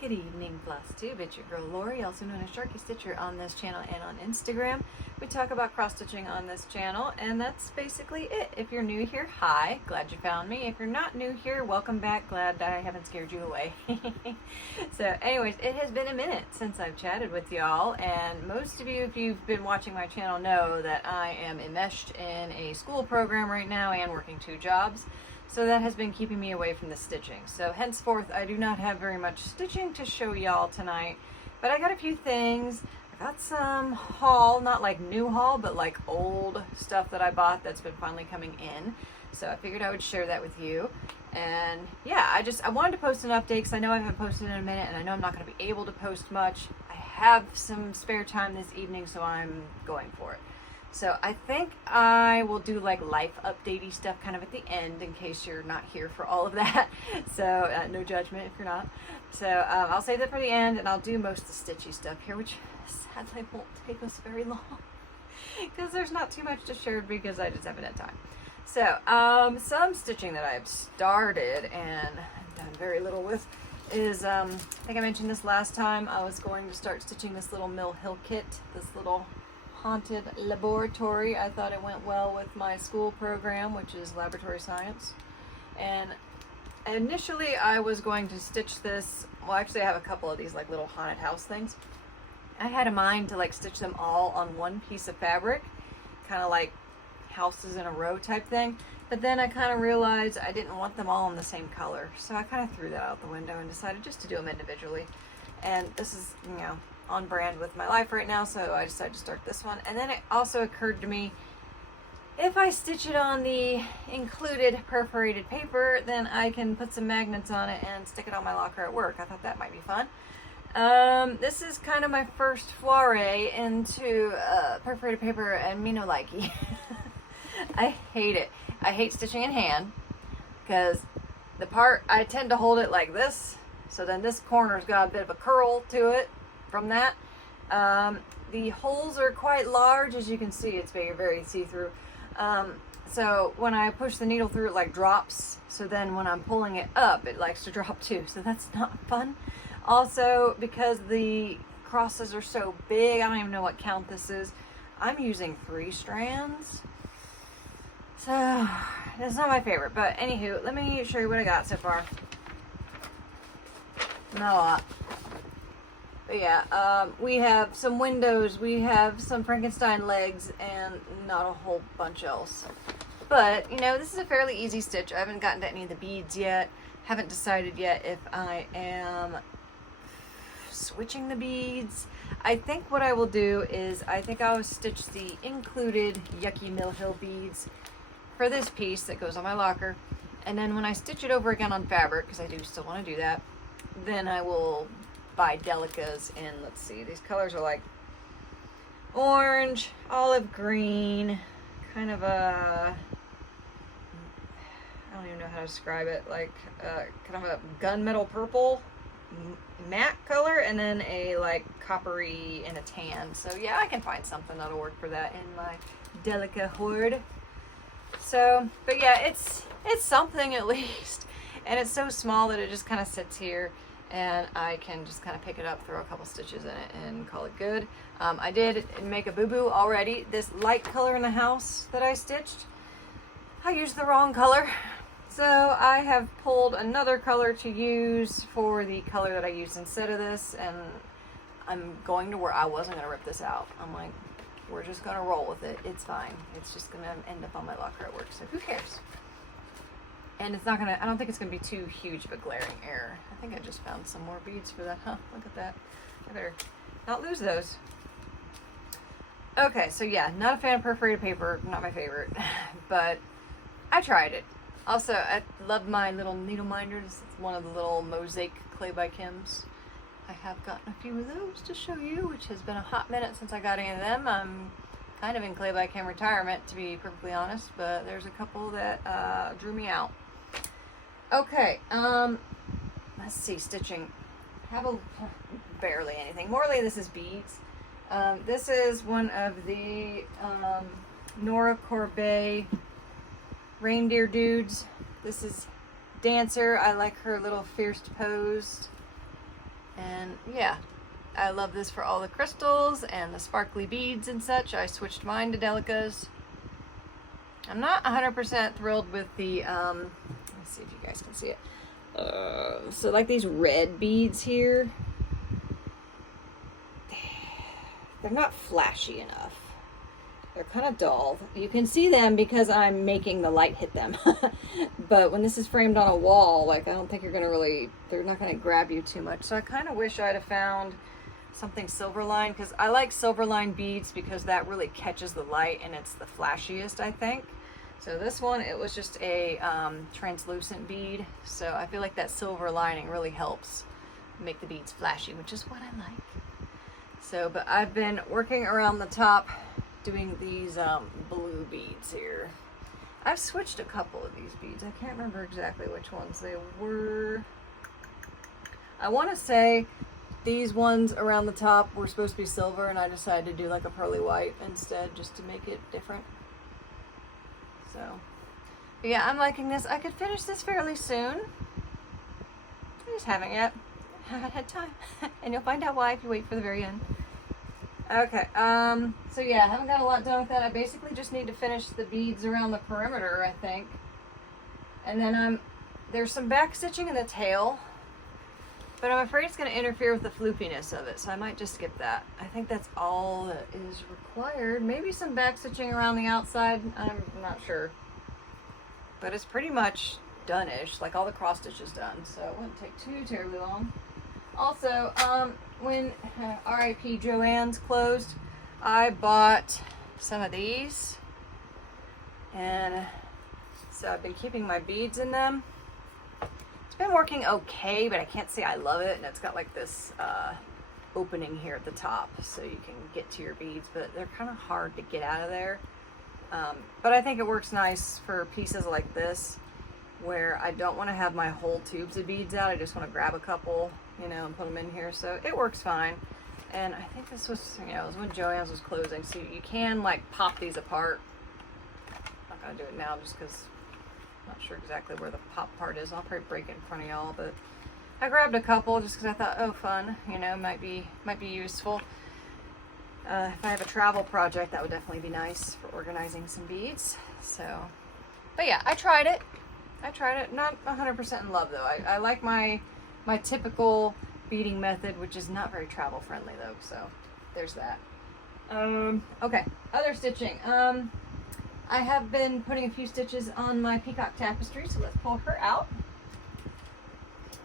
Good evening, Flosstube. It's your girl Lori, also known as Sharky Stitcher on this channel and on Instagram. We talk about cross stitching on this channel, and that's basically it. If you're new here, hi, glad you found me. If you're not new here, welcome back. Glad I haven't scared you away. So anyways, it has been a minute since I've chatted with y'all, and most of you, if you've been watching my channel, know that I am enmeshed in a school program right now and working 2 jobs. So that has been keeping me away from the stitching. So henceforth, I do not have very much stitching to show y'all tonight, but I got a few things. I got some haul, not like new haul, but like old stuff that I bought that's been finally coming in. So I figured I would share that with you. And yeah, I wanted to post an update because I know I haven't posted in a minute, and I know I'm not going to be able to post much. I have some spare time this evening, so I'm going for it. So I think I will do like life updatey stuff kind of at the end in case you're not here for all of that. So no judgment if you're not. So I'll save that for the end, and I'll do most of the stitchy stuff here, which sadly won't take us very long because there's not too much to share because I just haven't had time. So some stitching that I've started and done very little with is, I think I mentioned this last time, I was going to start stitching this little Mill Hill kit, this little haunted laboratory. I thought it went well with my school program, which is laboratory science. And initially I was going to stitch this, well actually I have a couple of these like little haunted house things. I had a mind to like stitch them all on one piece of fabric, kind of like houses in a row type thing. But then I kind of realized I didn't want them all in the same color. So I kind of threw that out the window and decided just to do them individually. And this is, you know, on brand with my life right now, so I decided to start this one. And then it also occurred to me, if I stitch it on the included perforated paper, then I can put some magnets on it and stick it on my locker at work. I thought that might be fun. This is kind of my first foray into perforated paper, and me no likey. I hate it. I hate stitching in hand because the part, I tend to hold it like this, so then this corner's got a bit of a curl to it. From that, the holes are quite large, as you can see. It's very, very see-through. So when I push the needle through, it like drops. So then when I'm pulling it up, it likes to drop too. So that's not fun. Also, because the crosses are so big, I don't even know what count this is. I'm using 3 strands. So it's not my favorite. But anywho, let me show you what I got so far. Not a lot. But yeah, we have some windows, we have some Frankenstein legs, and not a whole bunch else. But, you know, this is a fairly easy stitch. I haven't gotten to any of the beads yet. Haven't decided yet if I am switching the beads. I think what I will do is, I think I'll stitch the included Yucky Mill Hill beads for this piece that goes on my locker. And then when I stitch it over again on fabric, because I do still want to do that, then I will buy Delicas in, let's see, these colors are like orange, olive green, kind of a, I don't even know how to describe it, like kind of a gunmetal purple matte color, and then a like coppery and a tan. So yeah, I can find something that'll work for that in my Delica hoard. So, but yeah, it's something at least, and it's so small that it just kind of sits here. And I can just kind of pick it up, throw a couple stitches in it, and call it good. I did make a boo-boo already. This light color in the house that I stitched, I used the wrong color. So I have pulled another color to use for the color that I used instead of this, and I'm going to where I wasn't going to rip this out. I'm like, we're just going to roll with it. It's fine. It's just going to end up on my locker at work, so who cares? And it's not gonna, I don't think it's gonna be too huge of a glaring error. I think I just found some more beads for that, huh? Look at that. I better not lose those. Okay, so yeah, not a fan of perforated paper, not my favorite, but I tried it. Also, I love my little needle minders. It's one of the little mosaic clay by Kim's. I have gotten a few of those to show you, which has been a hot minute since I got any of them. I'm kind of in clay by Kim retirement, to be perfectly honest, but there's a couple that drew me out. Okay, let's see, stitching. Have a barely anything. Morely, this is beads. This is one of the Nora Corbet reindeer dudes. This is Dancer. I like her little fierce pose. And yeah, I love this for all the crystals and the sparkly beads and such. I switched mine to Delicas. I'm not 100% thrilled with the, let's see if you guys can see it. So like these red beads here, they're not flashy enough. They're kind of dull. You can see them because I'm making the light hit them. But when this is framed on a wall, like I don't think you're gonna really, they're not gonna grab you too much. So I kind of wish I'd have found something silver line, because I like silver line beads because that really catches the light and it's the flashiest, I think. So this one, it was just a translucent bead. So I feel like that silver lining really helps make the beads flashy, which is what I like. So, but I've been working around the top doing these blue beads here. I've switched a couple of these beads. I can't remember exactly which ones they were. I want to say these ones around the top were supposed to be silver, and I decided to do like a pearly white instead just to make it different. So, but yeah, I'm liking this. I could finish this fairly soon. I just haven't yet. I haven't had time. And you'll find out why if you wait for the very end. Okay, so yeah, I haven't got a lot done with that. I basically just need to finish the beads around the perimeter, I think. And then there's some back stitching in the tail, but I'm afraid it's going to interfere with the floopiness of it, so I might just skip that. I think that's all that is required. Maybe some back stitching around the outside, I'm not sure. But it's pretty much done-ish, like all the cross stitch is done, so it wouldn't take too terribly long. Also, when RIP Joann's closed, I bought some of these, and so I've been keeping my beads in them. It's been working okay, but I can't say I love it, and it's got like this opening here at the top so you can get to your beads, but they're kind of hard to get out of there. But I think it works nice for pieces like this where I don't want to have my whole tubes of beads out. I just want to grab a couple, you know, and put them in here. So it works fine. And I think this was, you know, it was when Joann's was closing. So you can like pop these apart. I'm not going to do it now just because I'm not sure exactly where the pop part is. I'll probably break it in front of y'all. But I grabbed a couple just because I thought, oh, fun, you know, might be useful. If I have a travel project, that would definitely be nice for organizing some beads. So, but yeah, I tried it. Not 100% in love though. I like my typical beading method, which is not very travel friendly though. So there's that. Okay, other stitching. I have been putting a few stitches on my Peacock tapestry, so let's pull her out.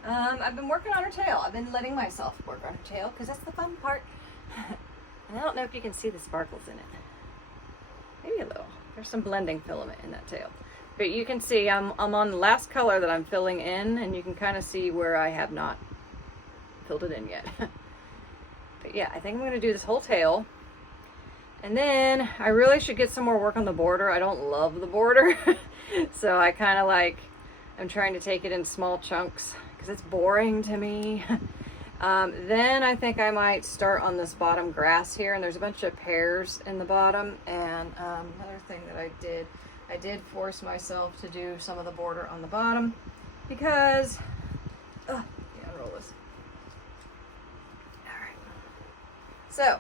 I've been working on her tail. I've been letting myself work on her tail because that's the fun part. And I don't know if you can see the sparkles in it. Maybe a little. There's some blending filament in that tail. But you can see I'm on the last color that I'm filling in, and you can kind of see where I have not filled it in yet. But yeah, I think I'm going to do this whole tail. And then I really should get some more work on the border. I don't love the border. So I kind of like, I'm trying to take it in small chunks because it's boring to me. Then I think I might start on this bottom grass here, and there's a bunch of pears in the bottom. And another thing that I did force myself to do some of the border on the bottom because, yeah, unroll this. All right. So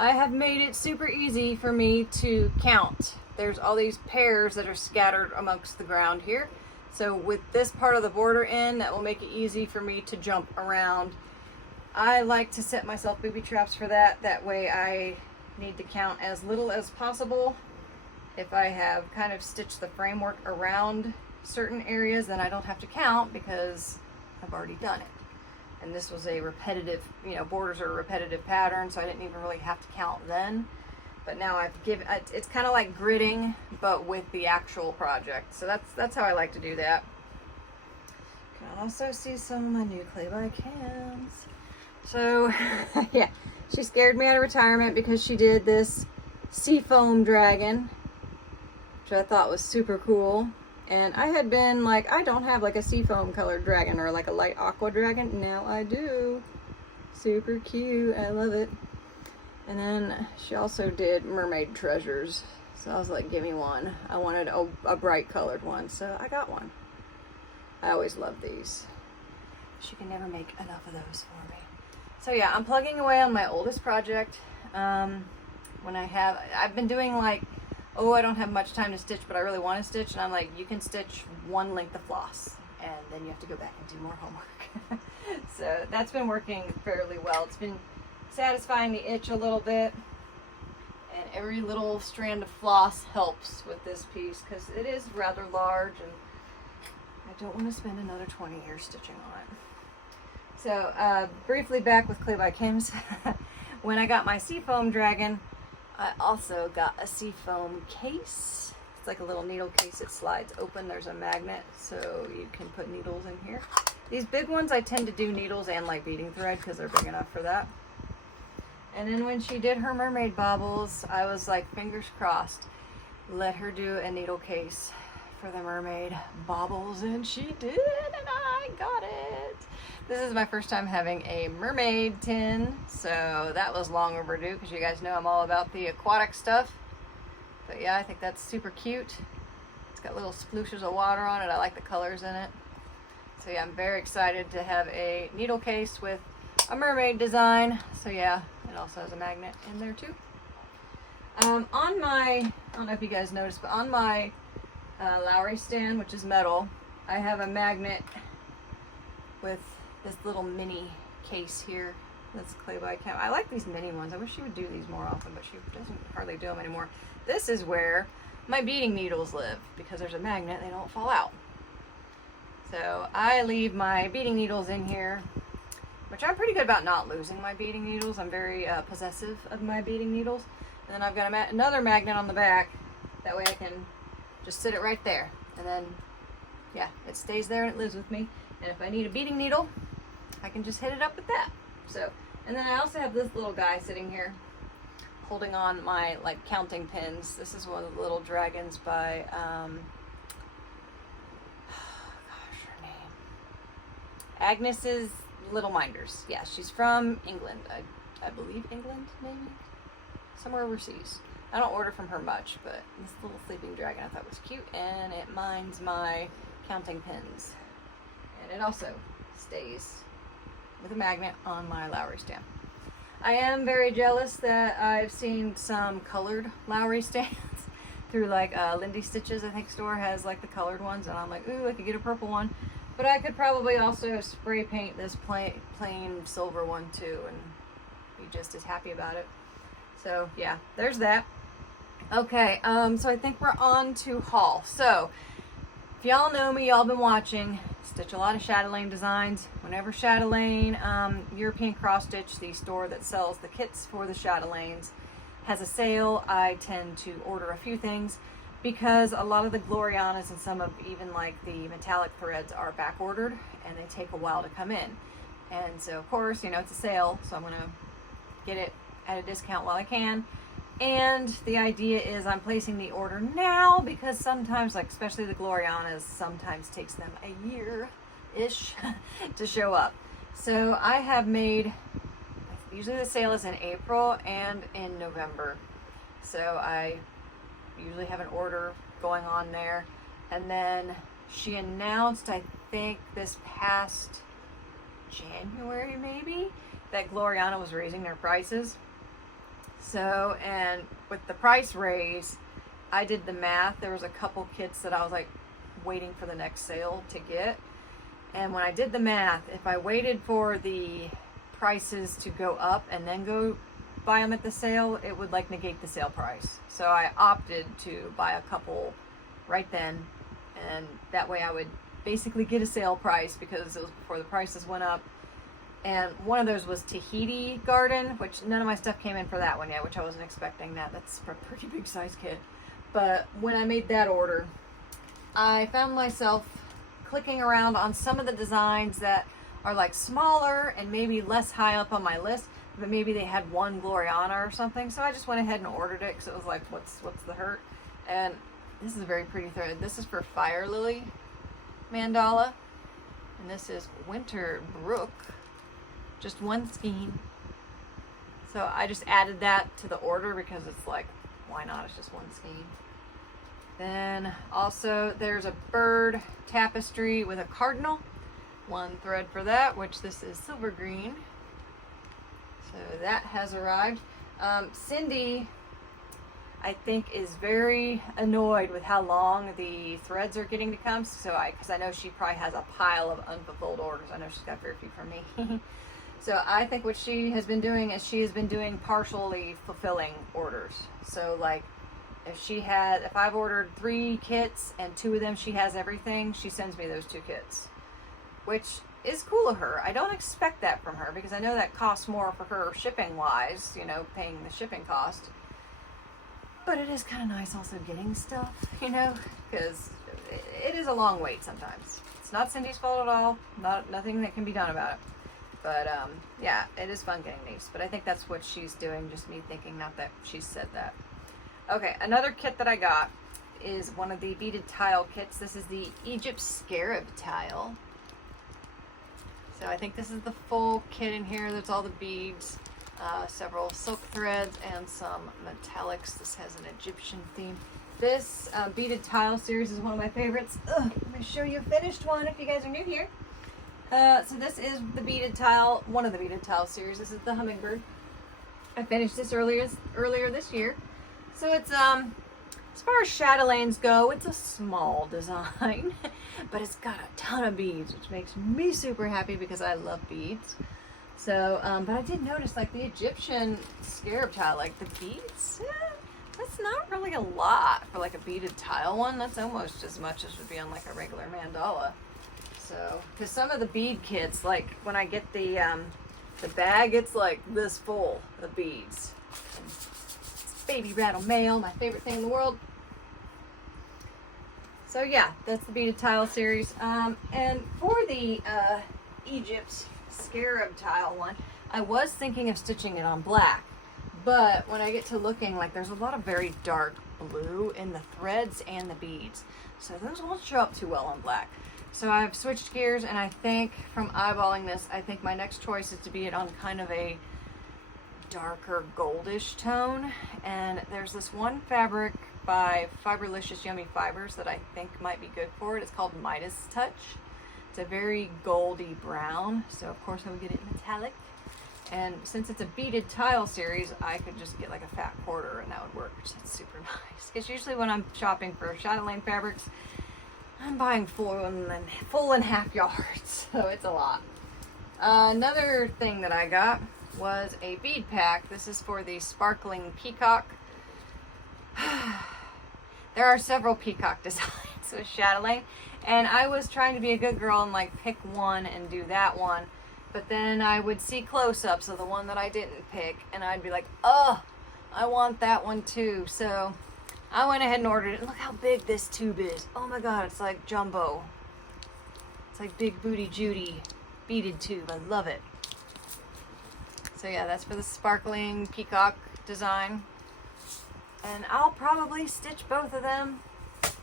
I have made it super easy for me to count. There's all these pears that are scattered amongst the ground here. So with this part of the border in, that will make it easy for me to jump around. I like to set myself booby traps for that. That way I need to count as little as possible. If I have kind of stitched the framework around certain areas, then I don't have to count because I've already done it. And this was a repetitive, you know, borders are a repetitive pattern, so I didn't even really have to count then. But now I've given, it's kind of like gridding, but with the actual project. So that's how I like to do that. You can also see some of my new clay by cans. So, yeah, she scared me out of retirement because she did this seafoam dragon, which I thought was super cool. And I had been like, I don't have like a seafoam colored dragon or like a light aqua dragon. Now I do. Super cute. I love it. And then she also did mermaid treasures. So I was like, give me one. I wanted a bright colored one, so I got one. I always love these. She can never make enough of those for me. So yeah, I'm plugging away on my oldest project. I've been doing like, oh, I don't have much time to stitch, but I really want to stitch. And I'm like, you can stitch one length of floss, and then you have to go back and do more homework. So that's been working fairly well. It's been satisfying the itch a little bit. And every little strand of floss helps with this piece because it is rather large, and I don't want to spend another 20 years stitching on it. So briefly back with Clay by Kim's. When I got my seafoam dragon, I also got a seafoam case. It's like a little needle case. It slides open. There's a magnet so you can put needles in here. These big ones I tend to do needles and like beading thread because they're big enough for that. And then when she did her mermaid baubles, I was like, fingers crossed, let her do a needle case for the mermaid baubles, and she did, and I got it. This is my first time having a mermaid tin, so that was long overdue because you guys know I'm all about the aquatic stuff. But yeah, I think that's super cute. It's got little splooshes of water on it. I like the colors in it. So yeah, I'm very excited to have a needle case with a mermaid design. So yeah, it also has a magnet in there too. On my, I don't know if you guys noticed, but on my Lowry stand, which is metal, I have a magnet with this little mini case here. That's Clay by Kim. I like these mini ones. I wish she would do these more often, but she doesn't hardly do them anymore. This is where my beading needles live because there's a magnet, they don't fall out. So I leave my beading needles in here, which I'm pretty good about not losing my beading needles. I'm very possessive of my beading needles. And then I've got another magnet on the back. That way I can just sit it right there. And then, yeah, it stays there and it lives with me. And if I need a beading needle, I can just hit it up with that. So, and then I also have this little guy sitting here holding on my like counting pins. This is one of the little dragons by, Agnes's Little Minders. Yeah, she's from England. I believe England, maybe? Somewhere overseas. I don't order from her much, but this little sleeping dragon I thought was cute, and it minds my counting pins. And it also stays with a magnet on my Lowry stand. I am very jealous that I've seen some colored Lowry stands through like Lindy Stitches, I think, store has like the colored ones, and I'm like, ooh, I could get a purple one. But I could probably also spray paint this plain silver one too and be just as happy about it. So yeah, there's that. Okay, so I think we're on to haul. So if y'all know me, y'all been watching, stitch a lot of chatelaine designs. Whenever Chatelaine, European Cross Stitch, the store that sells the kits for the chatelaines, has a sale, I tend to order a few things, because a lot of the Glorianas and some of even like the metallic threads are back ordered and they take a while to come in. And so of course, you know, it's a sale, so I'm gonna get it at a discount while I can. And the idea is I'm placing the order now because sometimes, like especially the Glorianas, sometimes takes them a year-ish to show up. So I have made, usually the sale is in April and in November. So I usually have an order going on there. And then she announced, I think this past January maybe, that Gloriana was raising their prices. So, and with the price raise, I did the math. There was a couple kits that I was like waiting for the next sale to get. And when I did the math, if I waited for the prices to go up and then go buy them at the sale, it would like negate the sale price. So I opted to buy a couple right then, and that way I would basically get a sale price because it was before the prices went up. And one of those was Tahiti Garden, which none of my stuff came in for that one yet, which I wasn't expecting that. That's a pretty big size kit. But when I made that order, I found myself clicking around on some of the designs that are like smaller and maybe less high up on my list, but maybe they had one Gloriana or something. So I just went ahead and ordered it because it was like, what's the hurt? And this is a very pretty thread. This is for Fire Lily Mandala, and this is Winter Brook. Just one skein. So I just added that to the order because it's like, why not? It's just one skein. Then also there's a bird tapestry with a cardinal. one thread for that, which this is silver green. So that has arrived. Cindy, I think, is very annoyed with how long the threads are getting to come. So because I know she probably has a pile of unfulfilled orders. I know she's got very few from me. So I think what she has been doing is she has been doing partially fulfilling orders. So like if I've ordered 3 kits and 2 of them she has everything, she sends me those 2 kits, which is cool of her. I don't expect that from her because I know that costs more for her shipping wise, you know, paying the shipping cost. But it is kind of nice also getting stuff, you know, because it is a long wait sometimes. It's not Cindy's fault at all. Nothing that can be done about it. But yeah, it is fun getting these. But I think that's what she's doing, just me thinking, not that she said that. Okay, another kit that I got is one of the beaded tile kits. This is the Egypt Scarab tile. So I think this is the full kit in here. There's all the beads. Several silk threads and some metallics. This has an Egyptian theme. This beaded tile series is one of my favorites. I'm going to show you a finished one if you guys are new here. So this is the beaded tile, one of the beaded tile series. This is the hummingbird. I finished this earlier this year. So it's as far as chatelaines go, it's a small design, but it's got a ton of beads, which makes me super happy because I love beads. So, but I did notice, like, the Egyptian scarab tile, like, the beads, that's not really a lot for, like, a beaded tile one. That's almost as much as would be on, like, a regular mandala. So, because some of the bead kits, like, when I get the bag, it's, like, this full of beads. And it's baby rattle mail, my favorite thing in the world. So, yeah, that's the beaded tile series. And for the Egypt scarab tile one, I was thinking of stitching it on black, but when I get to looking, like, there's a lot of very dark blue in the threads and the beads, so those won't show up too well on black. So I've switched gears, and I think from eyeballing this, I think my next choice is to be it on kind of a darker goldish tone. And there's this one fabric by Fiberlicious Yummy Fibers that I think might be good for it. It's called Midas Touch. It's a very goldy brown, so of course I would get it metallic. And since it's a beaded tile series, I could just get like a fat quarter and that would work, which is super nice. Because usually when I'm shopping for chatelaine fabrics, I'm buying full and half yards, so it's a lot. Another thing that I got was a bead pack. This is for the sparkling Peacock. There are several Peacock designs with chatelaine, and I was trying to be a good girl and like pick one and do that one, but then I would see close-ups of the one that I didn't pick, and I'd be like, oh, I want that one too. So I went ahead and ordered it. Look how big this tube is. Oh my god, it's like jumbo. It's like Big Booty Judy beaded tube. I love it. So yeah, that's for the sparkling Peacock design. And I'll probably stitch both of them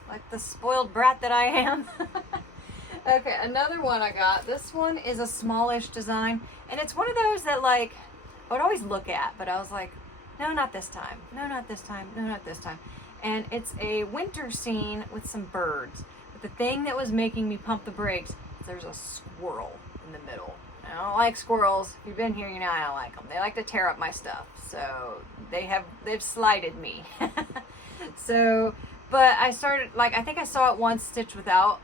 like the spoiled brat that I am. Okay, another one I got. This one is a smallish design, and it's one of those that, like, I would always look at, but I was like, no, not this time. No, not this time. No, not this time. And it's a winter scene with some birds. But the thing that was making me pump the brakes is there's a squirrel in the middle. I don't like squirrels. If you've been here, you know I don't like them. They like to tear up my stuff. So they've slighted me. So, but I started, like, I think I saw it once stitched without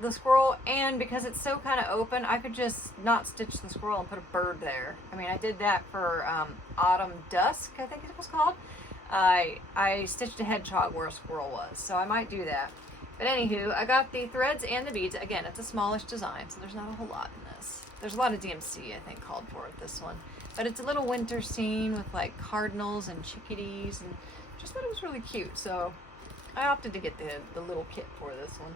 the squirrel, and because it's so kind of open, I could just not stitch the squirrel and put a bird there. I mean, I did that for Autumn Dusk, I think it was called. I stitched a hedgehog where a squirrel was, so I might do that. But anywho, I got the threads and the beads. Again, it's a smallish design, so there's not a whole lot in this. There's a lot of DMC, I think, called for it, this one. But it's a little winter scene with, like, cardinals and chickadees, and just thought it was really cute. So I opted to get the little kit for this one.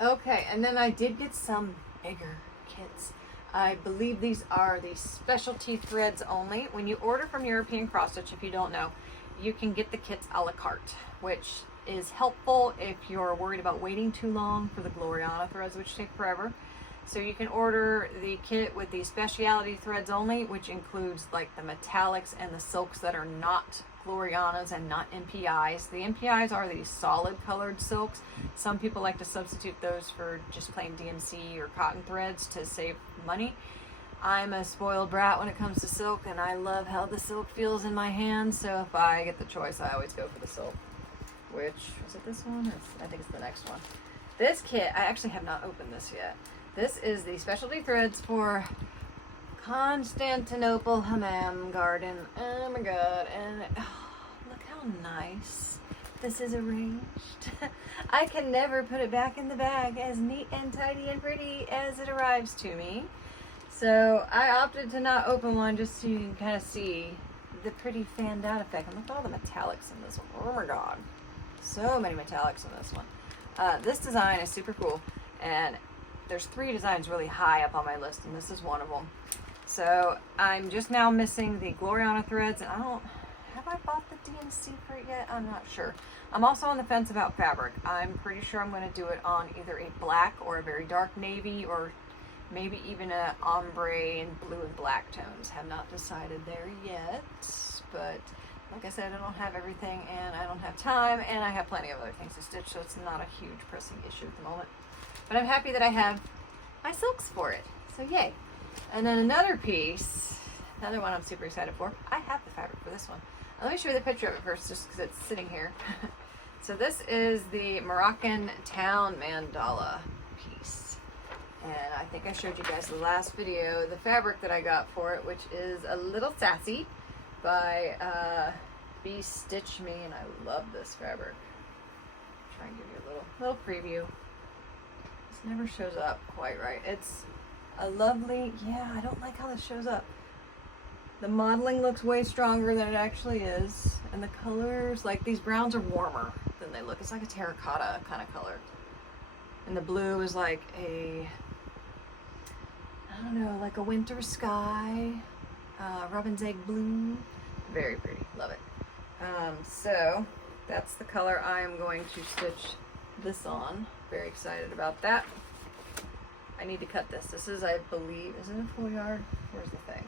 Okay, and then I did get some bigger kits. I believe these are the specialty threads only. When you order from European Cross Stitch, if you don't know, you can get the kits a la carte, which is helpful if you're worried about waiting too long for the Gloriana threads, which take forever. So you can order the kit with the specialty threads only, which includes like the metallics and the silks that are not Glorianas and not MPIs. The MPIs are these solid colored silks. Some people like to substitute those for just plain DMC or cotton threads to save money. I'm a spoiled brat when it comes to silk, and I love how the silk feels in my hands, so if I get the choice, I always go for the silk. Which, is it this one? I think it's the next one. This kit, I actually have not opened this yet. This is the specialty threads for Constantinople Hammam Garden. Oh my god, and look how nice this is arranged. I can never put it back in the bag as neat and tidy and pretty as it arrives to me. So I opted to not open one just so you can kind of see the pretty fanned out effect. And look at all the metallics in this one. Oh my god. So many metallics in this one. This design is super cool. And there's 3 designs really high up on my list, and this is one of them. So I'm just now missing the Gloriana threads, and have I bought the DMC for it yet? I'm not sure. I'm also on the fence about fabric. I'm pretty sure I'm going to do it on either a black or a very dark navy, or maybe even a ombre and blue and black tones. Have not decided there yet, but like I said, I don't have everything, and I don't have time, and I have plenty of other things to stitch, so it's not a huge pressing issue at the moment. But I'm happy that I have my silks for it, so yay. And then another piece, another one I'm super excited for. I have the fabric for this one. Let me show you the picture of it first, just because it's sitting here. So this is the Moroccan Town Mandala piece. And I think I showed you guys the last video the fabric that I got for it, which is a little sassy by Be Stitch Me, and I love this fabric. Try and give you a little preview. This never shows up quite right. It's a lovely, yeah, I don't like how this shows up. The modeling looks way stronger than it actually is, and the colors, like these browns are warmer than they look. It's like a terracotta kind of color. And the blue is like a, I don't know, like a winter sky, robin's egg blue. Very pretty, love it. So that's the color I am going to stitch this on. Very excited about that. I need to cut this. This is, I believe, is it a full yard? Where's the thing?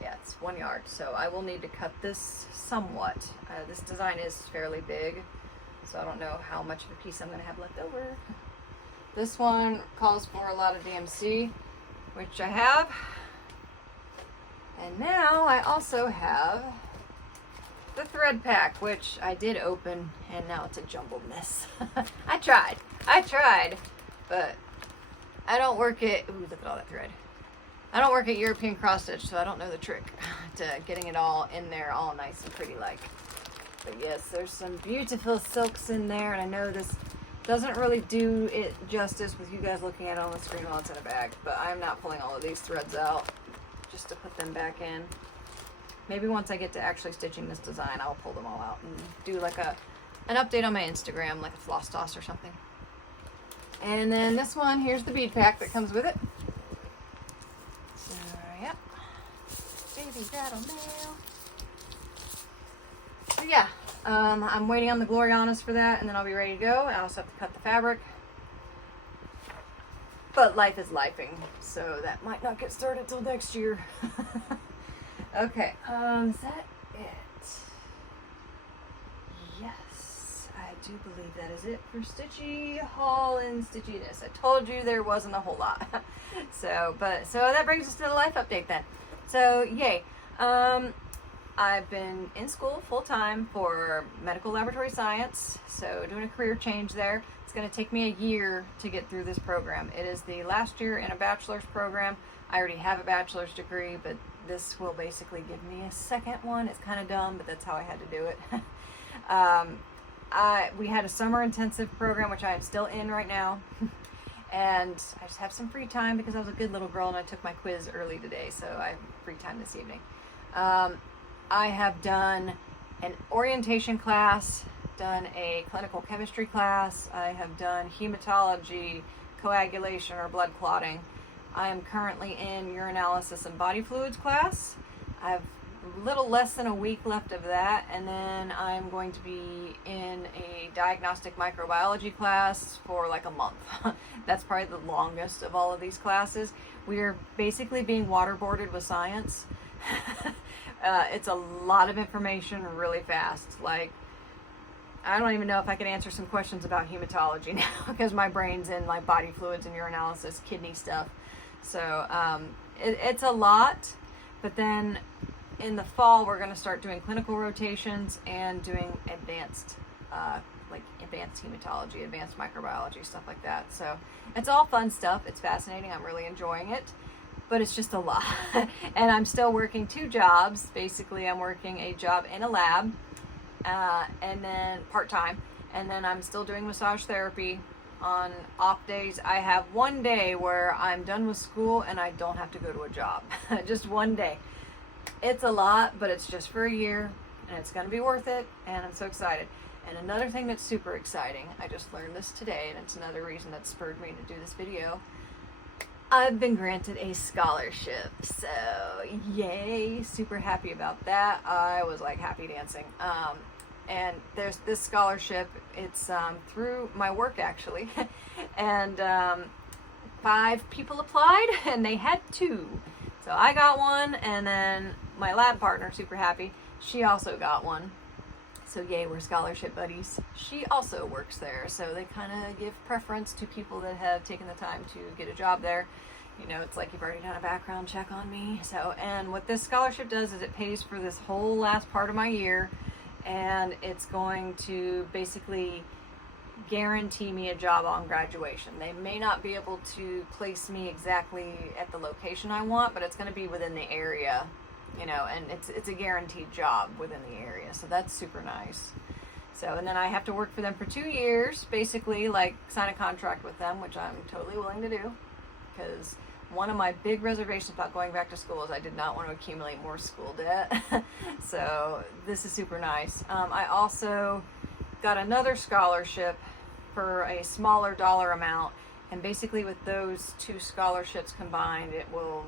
Yeah, it's 1 yard. So I will need to cut this somewhat. This design is fairly big, so I don't know how much of a piece I'm going to have left over. This one calls for a lot of DMC, which I have. And now I also have the thread pack, which I did open, and now it's a jumbled mess. I tried, but I don't work at, ooh, look at all that thread. I don't work at European cross stitch, so I don't know the trick to getting it all in there all nice and pretty like. But yes, there's some beautiful silks in there, and I know this doesn't really do it justice with you guys looking at it on the screen while it's in a bag, but I'm not pulling all of these threads out just to put them back in. Maybe once I get to actually stitching this design, I'll pull them all out and do like an update on my Instagram, like a floss toss or something. And then this one, here's the bead pack that comes with it. So, yep. Baby rattle nail. So yeah, I'm waiting on the Glorianas for that, and then I'll be ready to go. I also have to cut the fabric. But life is lifing, so that might not get started till next year. Okay, is that it? Yes, I do believe that is it for Stitchy haul and Stitchiness. I told you there wasn't a whole lot. So that brings us to the life update then. So yay. I've been in school full-time for medical laboratory science, so doing a career change there. It's going to take me a year to get through this program. It is the last year in a bachelor's program. I already have a bachelor's degree, but this will basically give me a second one. It's kind of dumb, but that's how I had to do it. We had a summer intensive program, which I am still in right now. And I just have some free time because I was a good little girl and I took my quiz early today, so I have free time this evening. I have done an orientation class, done a clinical chemistry class, I have done hematology, coagulation, or blood clotting. I am currently in urinalysis and body fluids class. I've little less than a week left of that, and then I'm going to be in a diagnostic microbiology class for like a month. That's probably the longest of all of these classes. We are basically being waterboarded with science. It's a lot of information really fast. Like, I don't even know if I can answer some questions about hematology now because my brain's in like body fluids and urinalysis, kidney stuff. So it's a lot, but then in the fall we're going to start doing clinical rotations and doing advanced hematology, advanced microbiology, stuff like that. So it's all fun stuff. It's fascinating. I'm really enjoying it, but it's just a lot. And I'm still working 2 jobs. Basically, I'm working a job in a lab, and then part-time, and then I'm still doing massage therapy on off days. I have 1 day where I'm done with school and I don't have to go to a job. Just 1 day. It's a lot, but it's just for a year, and it's going to be worth it, and I'm so excited. And another thing that's super exciting, I just learned this today, and it's another reason that spurred me to do this video. I've been granted a scholarship, so yay, super happy about that. I was like happy dancing. And there's this scholarship, it's through my work actually, and 5 people applied and they had 2. So I got one, and then my lab partner, super happy, she also got one. So yay, we're scholarship buddies. She also works there, so they kind of give preference to people that have taken the time to get a job there. You know, it's like you've already done a background check on me. So, and what this scholarship does is it pays for this whole last part of my year, and it's going to basically guarantee me a job on graduation. They may not be able to place me exactly at the location I want, but it's going to be within the area, you know, and it's a guaranteed job within the area. So that's super nice. So, and then I have to work for them for 2 years, basically, like sign a contract with them, which I'm totally willing to do, because one of my big reservations about going back to school is I did not want to accumulate more school debt. So this is super nice. I also got another scholarship for a smaller dollar amount, and basically with those 2 scholarships combined, it will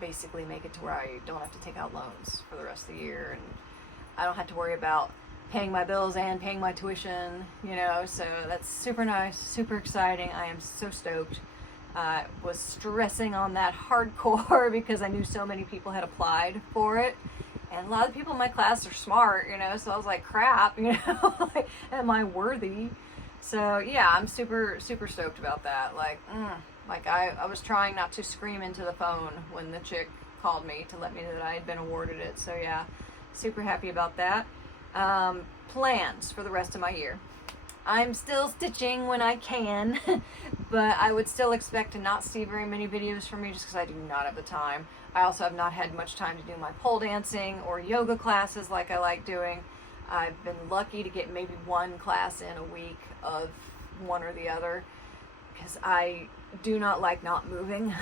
basically make it to where I don't have to take out loans for the rest of the year, and I don't have to worry about paying my bills and paying my tuition, you know. So that's super nice, super exciting. I am so stoked. Was stressing on that hardcore because I knew so many people had applied for it, and a lot of the people in my class are smart, you know, so I was like, crap, you know, like, am I worthy? So yeah, I'm super stoked about that. Like I was trying not to scream into the phone when the chick called me to let me know that I had been awarded it. So yeah, super happy about that. Plans for the rest of my year. I'm still stitching when I can, but I would still expect to not see very many videos from me just because I do not have the time. I also have not had much time to do my pole dancing or yoga classes like I like doing. I've been lucky to get maybe 1 class in a week of one or the other, because I do not like not moving.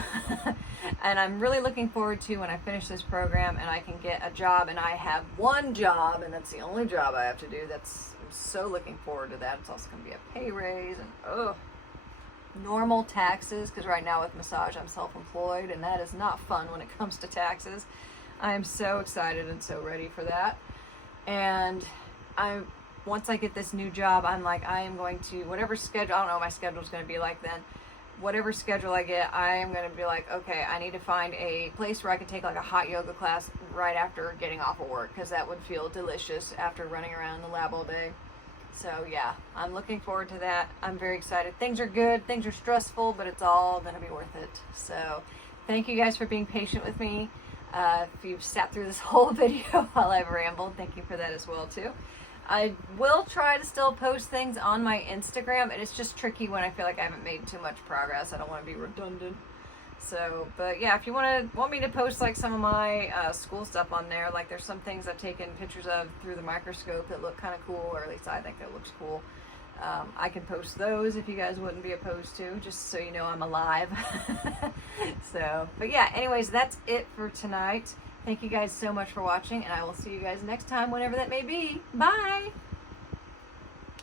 And I'm really looking forward to when I finish this program and I can get a job, and I have 1 job and that's the only job I have to do. I'm so looking forward to that. It's also going to be a pay raise and normal taxes, because right now with massage I'm self-employed, and that is not fun when it comes to taxes. I am so excited and so ready for that. And once I get this new job, I'm like, I am going to, whatever schedule, I don't know what my schedule is going to be like then, whatever schedule I get, I am going to be like, okay, I need to find a place where I can take like a hot yoga class right after getting off of work, because that would feel delicious after running around the lab all day. So yeah, I'm looking forward to that. I'm very excited. Things are good, things are stressful, but it's all going to be worth it. So thank you guys for being patient with me. If you've sat through this whole video while I've rambled, thank you for that as well too. I will try to still post things on my Instagram, and it's just tricky when I feel like I haven't made too much progress. I don't want to be redundant. So, but yeah, if you want me to post like some of my school stuff on there, like there's some things I've taken pictures of through the microscope that look kind of cool, or at least I think that looks cool. I can post those if you guys wouldn't be opposed to, just so you know I'm alive. So, but yeah, anyways, that's it for tonight. Thank you guys so much for watching, and I will see you guys next time, whenever that may be. Bye!